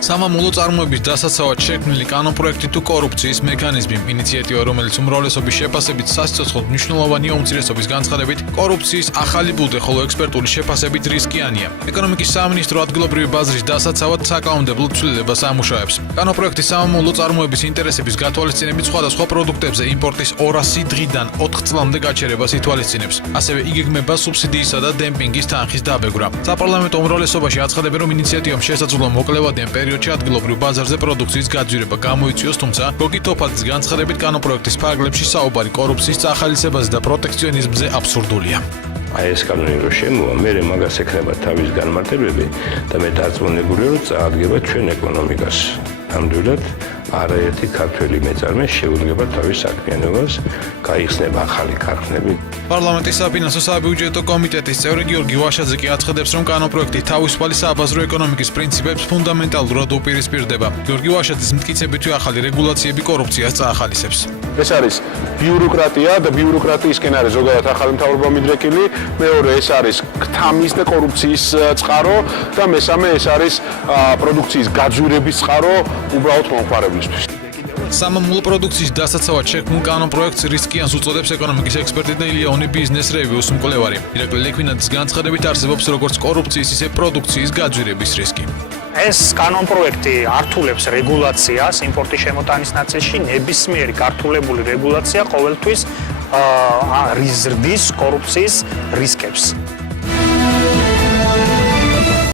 სამამულო წარმოების დასაცავად შექმნილი კანონპროექტი თუ კორუფციის მექანიზმი, ინიციატივა, რომელიც უმრავლესობის შეფასებით სასიცოცხლოდ მნიშვნელოვანია უმცირესობის განცხადებით, კორუფციის ახალი ბუდე, ხოლო ექსპერტული შეფასებით რისკიანია. ეკონომიკის სამინისტრო ადგილობრივი ბაზრის დასაცავად საკანონმდებლო ცვლილებას ამუშავებს. კანონპროექტი სამამულო წარმოების ინტერესების გათვალისწინებით სხვადასხვა პროდუქტებზე იმპორტის 200 დღიდან 4 წლამდე გაჩერებას ითვალისწინებს. ასევე იგეგმება სუბსიდიისა და დემპინგის თანხის დაბეგვრა. საპარლამენტო უმრავლესობაში აცხადებენ, რომ ინიციატივამ შესაძლოა მოკლევადიან პერიოდში ადგილობრივ ბაზარზე პროდუქციის გაძვირება გამოიწვიოს, თუმცა გოგი თოფაძის განცხადებით კანონპროექტის ფარგლებში საუბარი კორუფციის წახალისებაზე და პროტექციონიზმზე აბსურდულია. აი ეს კანონი რო შემოვა, მე მაგას ექნება თავის განმარტებები და მე დარწმუნებული რომ წააგდება ჩვენ ეკონომიკას. ნამდვილად არაერთი ქართველი მეწარმე შეუძლება თავის საქმიანობას გაიხსნება ახალი ქარხნები. პარლამენტის საფინანსო საბიუჯეტო კომიტეტის წევრი გიორგი ვაშაძე კი აცხადებს, რომ კანონპროექტი თავისუფალი საბაზრო ეკონომიკის პრინციპებს ფუნდამენტალურად უპირისპირდება. გიორგი ვაშაძის მტკიცებითი ახალი რეგულაციები კორუფციას წაახალისებს. ეს არის ბიუროკრატია და ბიუროკრატიისკენ არის ზოგადად ახალი მთავრობა მიდრეკილი, მეორე ეს არის ქთამის და კორუფციის წყარო და მესამე ეს არის პროდუქციის გაძვირების წყარო უბრალოდ მომხმარებლისთვის. სამამულო პროდუქციის დასაცავად შექმნილ კანონპროექტს რისკიანს უწოდებს ეკონომიკის ექსპერტი და ილია ბიზნეს რევიუს მკვლევარი. ირაკლი ლექვინაძის განცხადებით არსებობს როგორც კორუფციის, ისე პროდუქციის გაძვირების რისკი. ეს კანონპროექტი ართულებს რეგულაციას იმპორტის შემოტანის ნაწილში, ნებისმიერი გართულებული რეგულაცია ყოველთვის ზრდის კორუფციის რისკებს.